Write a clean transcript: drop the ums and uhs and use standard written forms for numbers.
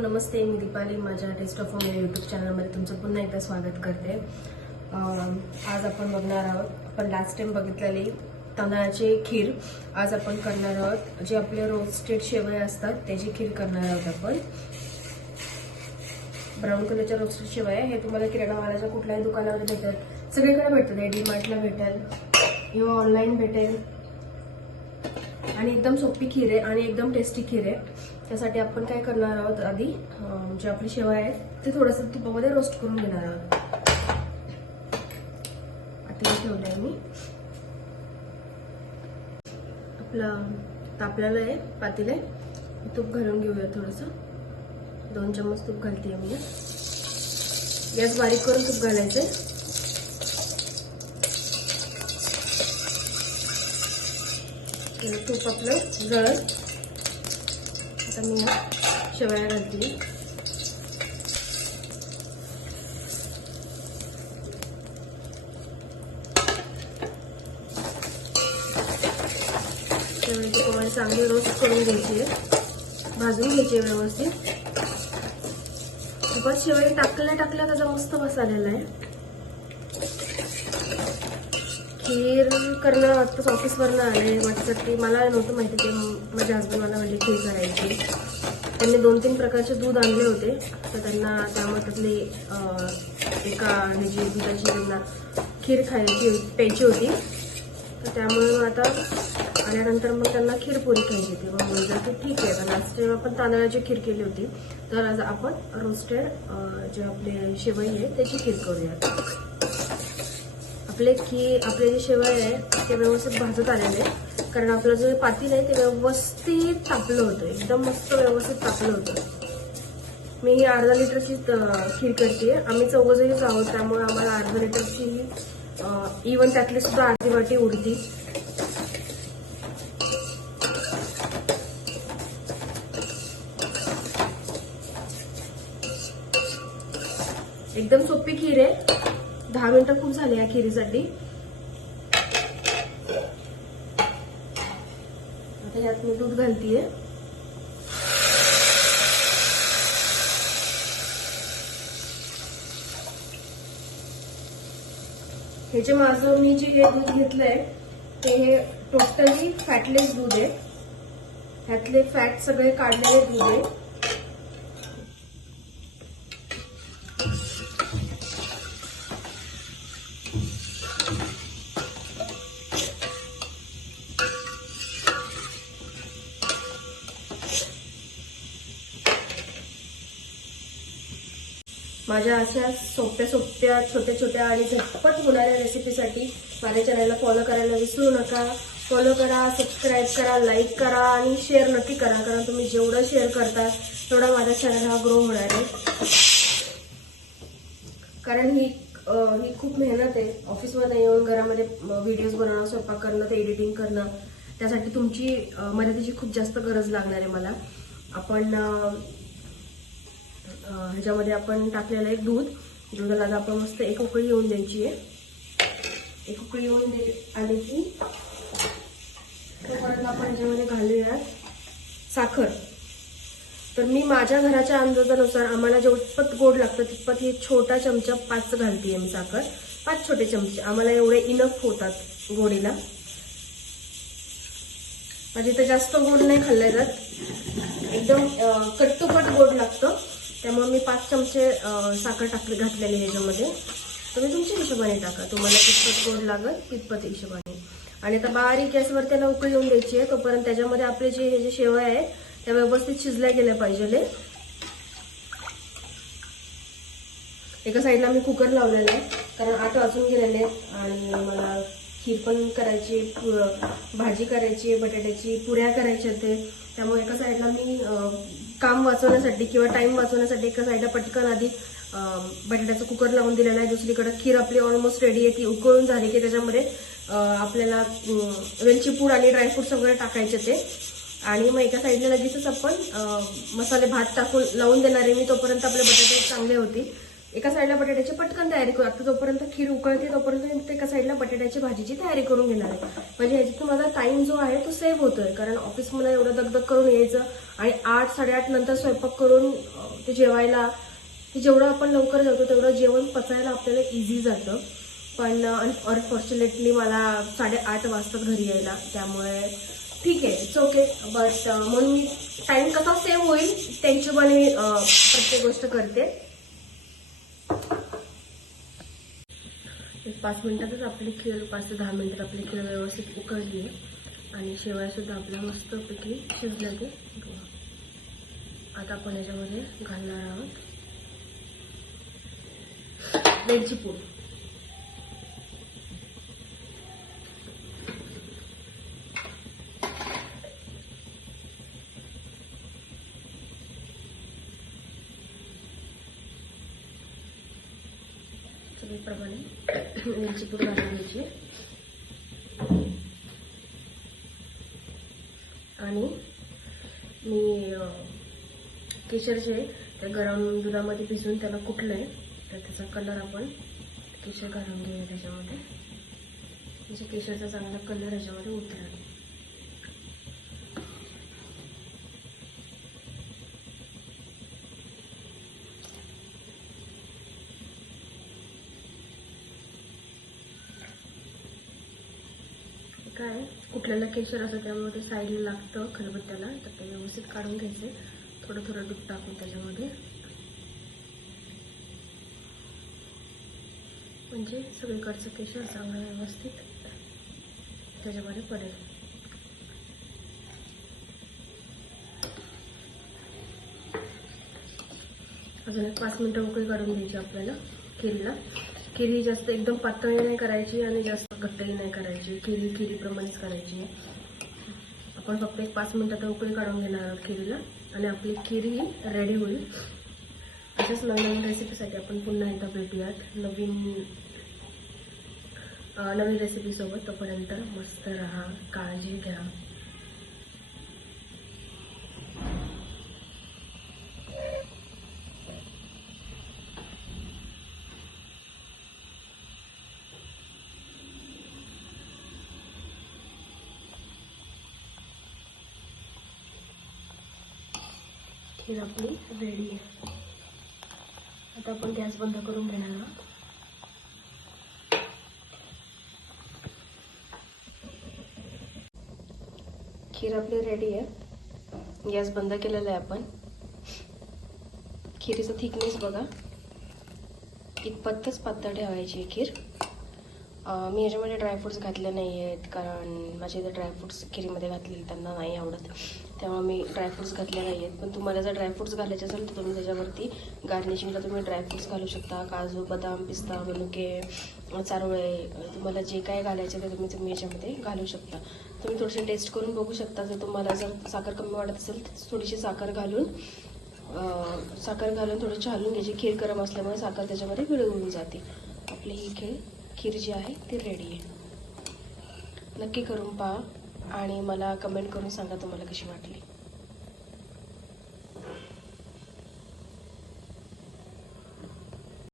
नमस्ते, मी दीपाली. माझ्या taste of home या YouTube चॅनलमध्ये तुमचं पुन्हा एकदा स्वागत करते. आज आपण बघणार आहोत, आपण लास्ट टाइम बघितलेली तांदळाची खीर आज आपण करणार आहोत. जे आपले रोस्टेड शेवया असतात त्याची खीर करणार आहोत आपण. ब्राऊन कलरच्या रोस्टेड शेवया हे तुम्हाला किराणा मालाच्या कुठल्याही दुकानामध्ये भेटेल, सगळीकडे भेटतात. डीमार्टला भेटेल किंवा ऑनलाईन भेटेल. आणि एकदम सोपी खीर आहे आणि एकदम टेस्टी खीर आहे. त्यासाठी आपण काय करणार आहोत, आधी जे आपली शेवया आहेत ते थोडंसं तुपामध्ये रोस्ट करून घेणार आहोत. आता ठेवलंय मी. आपलं तापलेलं आहे पातेलं आहे, तूप घालून घेऊया. थोडंसं 2 चम्मच तूप घालते मी. गॅस बारीक करून तूप घालायचंय. तूप आपलं जळत. आता मी शेवया घालते. शेवयाची प्रमाणे चांगली रोस्ट करून घ्यायची आहे, भाजून घ्यायची व्यवस्थित. तुपात शेवया टाकल्या त्याचा मस्त मसालेला आहे. खीर करणं आत्ताच ऑफिसवरनं आले, माझ्यासाठी मला नव्हतं माहिती. ते माझ्या हसबंड मला म्हणले खीर करायची. त्यांनी 2-3 प्रकारचे दूध आणले होते, तर त्यांना त्यामुळे त्यातले एका ह्याची दुधाची त्यांना खीर प्यायची होती. तर त्यामुळे आता आल्यानंतर मग त्यांना खीरपुरी खायची होती. मग म्हणजे की ठीक आहे, तर लास्ट टाइम आपण तांदळाची खीर केली होती, तर आज आपण रोस्टेड जे आपले शेवई आहे त्याची खीर करूया. आपले जे शेवया आहे ते व्यवस्थित भाजत आलेले आहे, कारण आपलं जे पातेलं आहे ते व्यवस्थित तापलं होतं, एकदम मस्त व्यवस्थित तापलं होतं. मी ही अर्धा लिटरची खीर करते. आम्ही 4 जणच आहोत, त्यामुळे आम्हाला अर्धा लिटरची इव्हन त्यातली सुद्धा अर्धी वाटी उरती. एकदम सोपी खीर आहे. 10 मिनिटं खूप झाले या खिरीसाठी. आता यात मी दूध घालतीये. हे जे माझं मी जे दूध घेतलंय ते हे टोटली फॅटलेस दूध आहे. ह्यातले फॅट सगळे काढलेले दूध आहे. माझ्या अशा सोप्या छोट्या आणि झटपट होणाऱ्या रेसिपीसाठी माझ्या चॅनलला फॉलो करायला विसरू नका. फॉलो करा, सबस्क्राईब करा, लाईक करा आणि शेअर नक्की करा, कारण तुम्ही जेवढं शेअर करता तेवढा माझा चॅनल हा ग्रो होणार आहे. कारण ही खूप मेहनत आहे. ऑफिसवर येऊन घरामध्ये व्हिडिओज बनवणं, स्वयंपाक करणं, ते एडिटिंग करणं, त्यासाठी तुमची मदतीची खूप जास्त गरज लागणार आहे मला. आपण ह्याच्यामध्ये आपण टाकलेलं आहे दुधाला आपण मस्त एक उकळी येऊन द्यायची आहे. एक उकळी येऊन आली की परत आपण ह्याच्यामध्ये घालूयात साखर. तर मी माझ्या घराच्या अंदाजानुसार आम्हाला जेवढपत गोड लागतं तितपत ही छोटा चमचा 5 घालतीये मी साखर. 5 छोटे चमचे आम्हाला एवढे इनफ होतात गोडीला. म्हणजे इथं जास्त गोड नाही खाल्लं जात, एकदम कट्टुकट गोड लागतं. त्यामुळे मी 5 चमचे साखर घातलेली ह्याच्यामध्ये. तुम्ही तुमच्या हिशोबाने टाका, तुम्हाला कितपत गोड लागत तितपत हिशोबाने. आणि आता बारीक गॅसवर त्याला उकळी येऊन द्यायची आहे. तोपर्यंत त्याच्यामध्ये आपले हे जे शेवया आहे त्या व्यवस्थित शिजल्या गेल्या पाहिजे. एका साईडला मी कुकर लावलेला आहे, कारण 8 वाजून गेलेले आहेत आणि मला खीर पण करायची, भाजी करायची, बटाट्याची पुऱ्या करायच्या होते. त्यामुळे एका साईडला मी काम वाचवण्यासाठी किंवा टाइम वाचवण्यासाठी एका साईडला पटकन आधी बटाट्याचा कुकर लावून दिलेला आहे. दुसरीकडे खीर आपली ऑलमोस्ट रेडी आहे. ती उकळून झाली की त्याच्यामध्ये आपल्याला वेलची पूड आणि ड्रायफ्रूट्स वगैरे टाकायचे ते. आणि मग एका साईडला लगेचच आपण मसाले भात टाकून लावून देणार आहे मी. तोपर्यंत आपले बटाटे चांगले होतील. एका साईडला बटाट्याची पटकन तयारी करू. आता जोपर्यंत खीर उकळते तोपर्यंत एका साईडला बटाट्याची भाजीची तयारी करून घेणार आहे. म्हणजे ह्याच्यातून माझा टाइम जो आहे तो सेव्ह होतोय. कारण ऑफिस मला एवढं दगदग करून यायचं आणि 8 साडेआठ नंतर स्वयंपाक करून ते जेवायला, ते जेवढं आपण लवकर जेवतो तेवढं जेवण पचायला आपल्याला इझी जातं. पण अनफॉर्च्युनेटली मला 8:30 वाजतात घरी यायला. त्यामुळे ठीक आहे, इट्स ओके. बट म्हणून मी टाइम कसा सेव्ह होईल त्या हिशोबाने प्रत्येक गोष्ट करते. 5 मिनिटातच आपली खीर, 5 ते 10 मिनिटात आपली खीर व्यवस्थित उकळली आहे आणि शेवया सुद्धा आपल्या मस्तपैकी शिजल्या. ते आता आपण याच्यामध्ये घालणार आहोत वेलची पूड. चवीप्रमाणे वेलची पूड घालून घ्यायची आणि मी केशर जे त्या गरम दुधामध्ये भिजवून त्याला कुटलंय, तर त्याचा कलर आपण केशर घालून घेऊया त्याच्यामध्ये. म्हणजे केशरचा चांगला कलर याच्यामध्ये उतरेल. काय कुठल्याला केशर असं त्यामुळे ते साईडला लागतं खलबत्त्याला, तर ते व्यवस्थित काढून घ्यायचे. थोडं थोडं दूध टाकून त्याच्यामध्ये, म्हणजे सगळीकडचं केशर चांगलं व्यवस्थित त्याच्यामध्ये पडेल. अजून एक 5 मिनिटं उकळी काढून द्यायची आपल्याला खिरीला. खिरी जास्त एकदम पातळी नाही करायची आणि जास्त घट्टही नाही करायची. खिरीप्रमाणेच करायची. आपण फक्त एक 5 मिनिटात उकळी काढून घेणार आहोत खिरीला आणि आपली खीर रेडी होईल. अशाच नवीन रेसिपीसाठी आपण पुन्हा एकदा भेटूयात नवीन रेसिपीसोबत. तोपर्यंत मस्त राहा, काळजी घ्या. खीर आपली रेडी आहे. आता आपण गॅस बंद करून घेणार आहोत. खीर आपली रेडी आहे. गॅस बंद केलेला आहे आपण. खिरीचं थिकनेस बघा, इतपतच पातळ ठेवायची खीर. मी याच्यामध्ये ड्रायफ्रूट्स घातले नाही आहेत, कारण माझे इथे ड्रायफ्रूट्स खिरीमध्ये घातलेले त्यांना नाही आवडत, त्यामुळे मी ड्रायफ्रूट्स घातले नाही आहेत. पण तुम्हाला जर ड्रायफ्रूट्स घालायचे असेल तर तुम्ही त्याच्यावरती गार्निशिंगला तुम्ही ड्रायफ्रूट्स घालू शकता. काजू, बदाम, पिस्ता, मनुके, चारोळे, तुम्हाला जे काय घालायचे ते तुम्ही याच्यामध्ये घालू शकता. तुम्ही थोडीशी टेस्ट करून बघू शकता. जर तुम्हाला जर साखर कमी वाटत असेल तर थोडीशी साखर घालून थोडं हलवून घ्यायची. खीर गरम असल्यामुळे साखर त्याच्यामध्ये विरघळून जाते. आपली ही खीर जी आहे ती रेडी आहे. नक्की करून पहा आणि मला कमेंट करून सांगा तुम्हाला कशी वाटली.